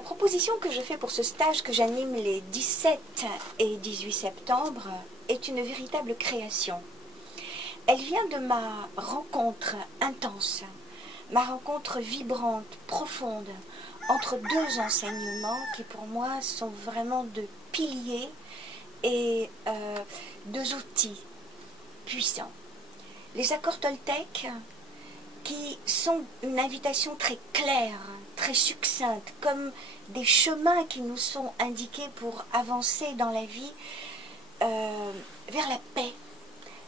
La proposition que je fais pour ce stage que j'anime les 17 et 18 septembre est une véritable création. Elle vient de ma rencontre intense, ma rencontre vibrante, profonde, entre deux enseignements qui pour moi sont vraiment deux piliers et deux outils puissants. Les accords Toltec, qui sont une invitation très claire, très succincte, comme des chemins qui nous sont indiqués pour avancer dans la vie vers la paix,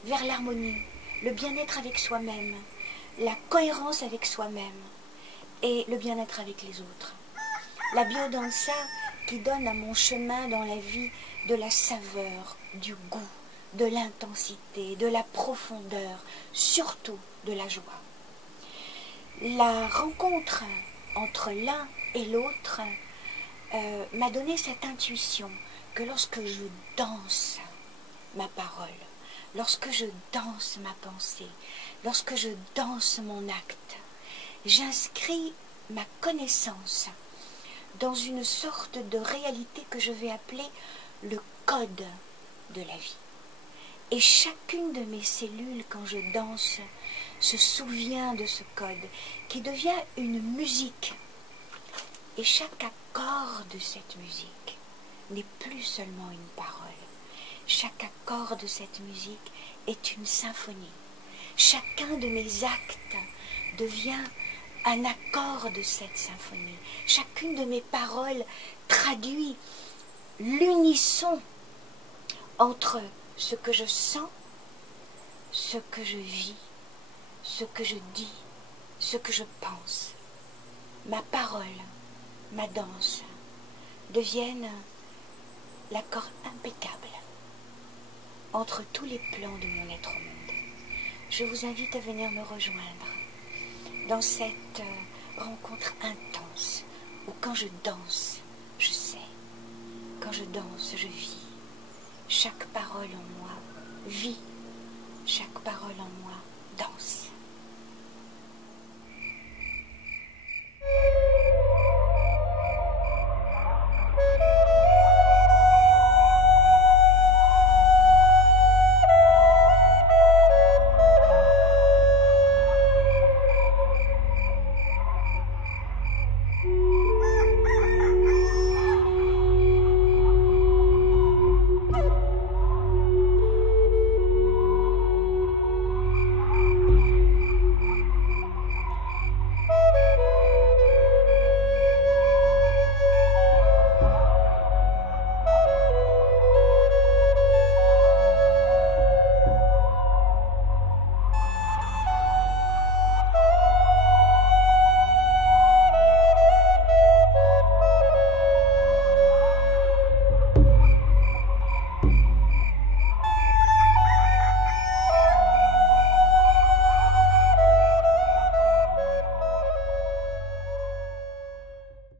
vers l'harmonie, le bien-être avec soi-même, la cohérence avec soi-même et le bien-être avec les autres. La biodanza qui donne à mon chemin dans la vie de la saveur, du goût, de l'intensité, de la profondeur, surtout de la joie. La rencontre entre l'un et l'autre m'a donné cette intuition que lorsque je danse ma parole, lorsque je danse ma pensée, lorsque je danse mon acte, j'inscris ma connaissance dans une sorte de réalité que je vais appeler le code de la vie. Et chacune de mes cellules, quand je danse, se souvient de ce code qui devient une musique. Et chaque accord de cette musique n'est plus seulement une parole. Chaque accord de cette musique est une symphonie. Chacun de mes actes devient un accord de cette symphonie. Chacune de mes paroles traduit l'unisson entre ce que je sens, ce que je vis, ce que je dis, ce que je pense. Ma parole, ma danse deviennent l'accord impeccable entre tous les plans de mon être au monde. Je vous invite à venir me rejoindre dans cette rencontre intense où quand je danse, je sais. Quand je danse, je vis. Chaque parole en moi vit. Chaque parole en moi danse.